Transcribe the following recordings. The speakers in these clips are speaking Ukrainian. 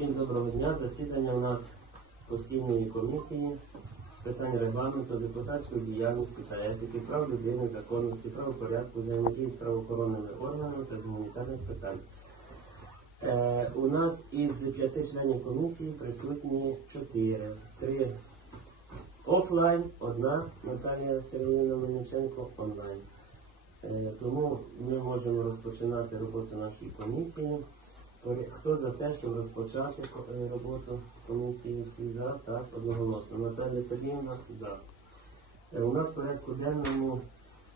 Всім доброго дня. Засідання у нас постійної комісії з питань регламенту, депутатської діяльності та етики, прав людини, законності, правопорядку, взаємодії з правоохоронними органами та з гуманітарних питань. Е, у нас із п'яти членів комісії присутні чотири. Три офлайн, одна Наталія Сергіївна Мельниченко онлайн. Е, тому ми можемо розпочинати роботу нашої комісії. Хто за те, щоб розпочати е, роботу комісії? Всі за, так, одноголосно. Наталія Сергіївна за. Е, У нас в порядку денному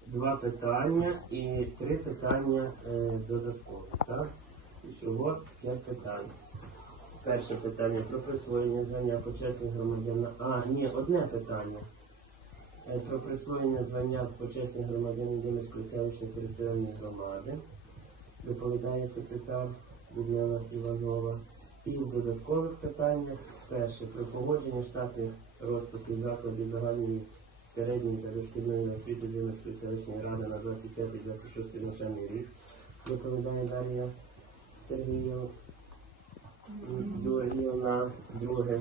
два питання і три питання е, додаткові. Так? Всього п'ять питань. Перше питання про присвоєння звання почесних громадян. А, ні, одне питання. Про присвоєння звання почесних громадян Димирської селищної територіальної громади. Доповідає секретар Людмила Іванова. І в додаткових питаннях перше про погодження штатних розписів закладів загальної середньої та дошкільної освіти Димирської селищної ради на 25-26 навчальний рік. Доповідає Дар'я Сергіїв Юріївна. Друге.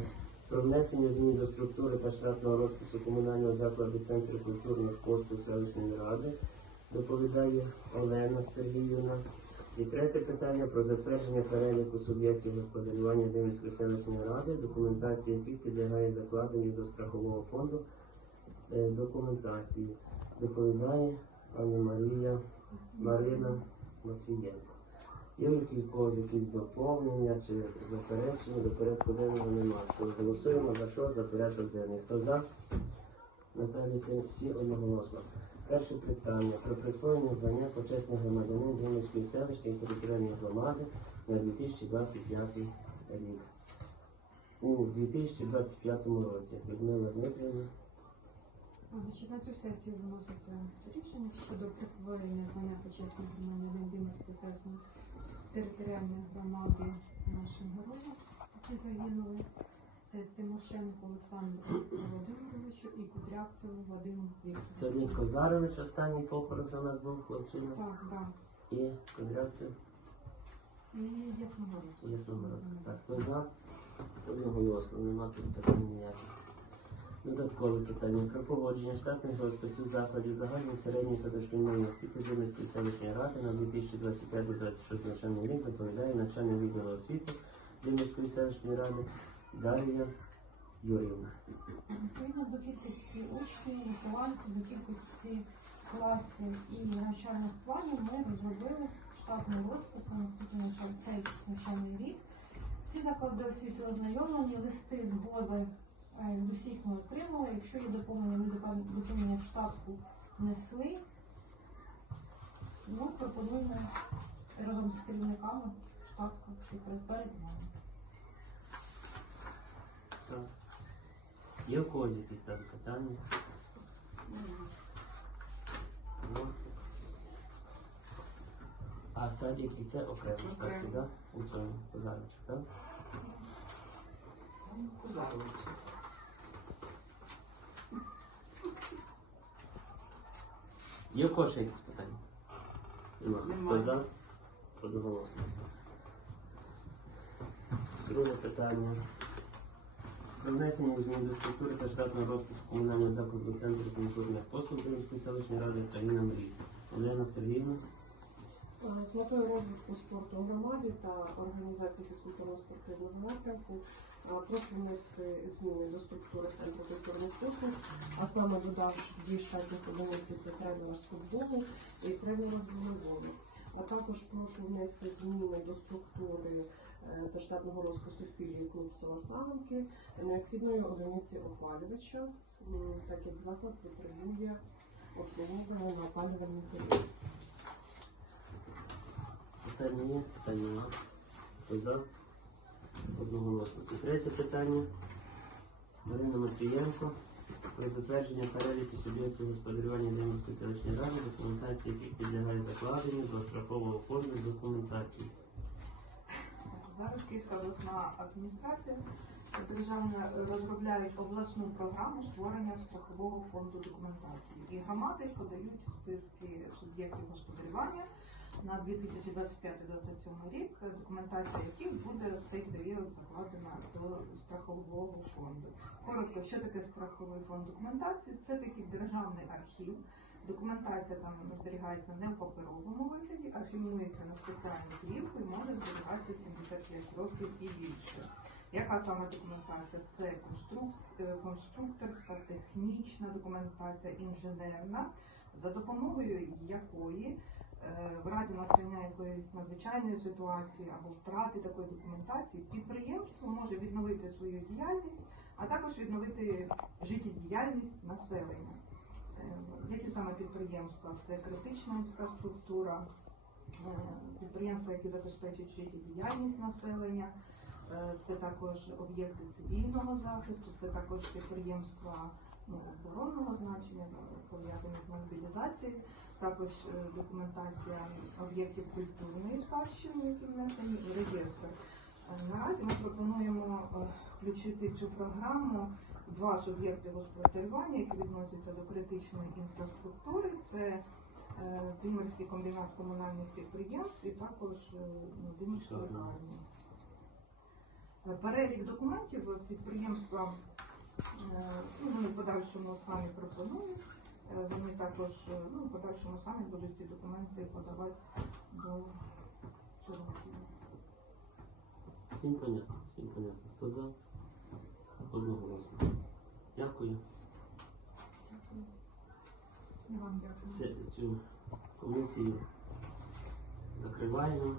Про внесення змін до структури та штатного розпису комунального закладу Центру культурних послуг селищної ради. Доповідає Олена Сергіївна. І третє питання про затвердження переліку суб'єктів господарювання Димської селищної ради, документація яких підлягає закладенню до страхового фонду е, документації. Доповідає пані Марія Марина Матвієнко. Є когось якісь доповнення чи заперечення до порядку денного немає. Що голосуємо за що? За порядок денний. Хто за? Наталі всі одноголосно. Перше питання про присвоєння звання почесних громадянин Дімської селищної територіальної громади на 2025 рік. У 2025 році Людмила Дмитрівна. Значить, на цю сесію виноситься рішення щодо присвоєння звання почесних громадянин Димирської селищної територіальної громади нашим героям, які загинули. Це Тимошенко Олександру Володимировичу і Кудрявцеву Вадиму Це Вікторовичу. Козарович, останній похорон, що у нас був хлопчина. Так, так. І Кудрявцев. І Ясногород. Ясногород. Так, хто за? Одноголосно, нема тут питань ніяких. Додаткове питання про погодження штатних розписів закладів загальної середньої та дошкільної освіти Димської селищної ради на 2025-2026 навчальний рік доповідає начальник відділу освіти Димської селищної ради Дар'я Юрівна. Відповідно до кількості учнів, вихованців, до кількості класів і навчальних планів ми розробили штатний розпис на наступний цей навчальний рік. Всі заклади освіти ознайомлені, листи згоди е, від усіх ми отримали. Якщо є доповнення, ми доповнення в штатку внесли. Ну, пропонуємо разом з керівниками штатку, що перед перед нами. Є в когось якісь там питання? Ну. А садик і це окремо Окремо. так? У цьому Козаровичу, так? Кузарович. Є в когось ще якісь питання? Нема. Хто за? Одноголосно. Друге питання. Про внесення змін до структури та штатного розпису комунального закладу Центру культурних послуг Київської селищної ради країна мрій. Олена Сергіївна. Е, З метою розвитку спорту у громаді та організації фізкультурно-спортивного напрямку е, прошу внести зміни до структури центру культурних послуг, а саме додавши штатні одиниці це тренера з футболу і тренера з волейболу. А також прошу внести зміни до структури та штатного розпису філії клуб села Санки необхідної одиниці опалювача, так як заклад потребує обслуговування на опалювальний період. Питання є? Питання нема. Хто? Одноголосно. І третє питання. Марина Матвієнко. Про затвердження переліку суб'єктів господарювання Демської селищної ради, документації яких підлягає закладенню до страхового фонду документації. Зараз Київська обласна адміністрація державна розробляють обласну програму створення страхового фонду документації. І громади подають списки суб'єктів господарювання на 2025-2027 рік, документація яких буде в цей період закладена до страхового фонду. Коротко, що таке страховий фонд документації? Це такий державний архів. Документація там зберігається не в паперовому вигляді, а фільмується на спеціальну плівку і може зберігатися 75 років і більше. Яка саме документація? Це е, конструкторська, технічна документація, інженерна, за допомогою якої е, в разі настання якоїсь надзвичайної ситуації або втрати такої документації підприємство може відновити свою діяльність, а також відновити життєдіяльність населення. Е, Які саме підприємства? Це критична інфраструктура, е, підприємства, які забезпечують життєдіяльність населення, е, це також об'єкти цивільного захисту, це також підприємства ну, оборонного значення, пов'язані з мобілізацією, також е, документація об'єктів культурної спадщини, які внесені в реєстр. Наразі ми пропонуємо включити цю програму два суб'єкти господарювання, які відносяться до критичної інфраструктури. Це е, Димирський комбінат комунальних підприємств і також е, ну, Димирська лікарня. Е, Перелік документів підприємства ну, вони в подальшому самі пропонують. Вони також ну, в подальшому самі будуть ці документи подавати до. Всім понятно, всім понятно. Хто за? Одноголосно. Дякую. Вам дякую. Це, цю комісію закриваємо.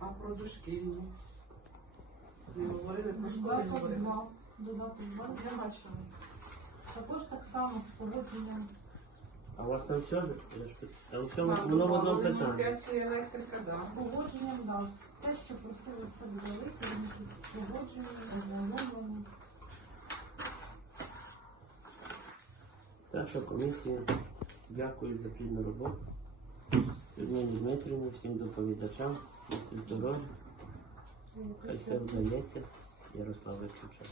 А про дошкільну? Не говорили про школу, не Додаток говорили. 2. Додаток 2. Я бачила. Також так само з погодженням. А у вас там все? Я ж тут- Там все воно в одному питанні. електрика, З погодженням, да, все, що просили все додали, погодження, ознайомлення. Так що комісія, дякую за плідну роботу. Людмилі Дмитрівні, всім доповідачам, здорові, хай все вдається. Ярослав виключає.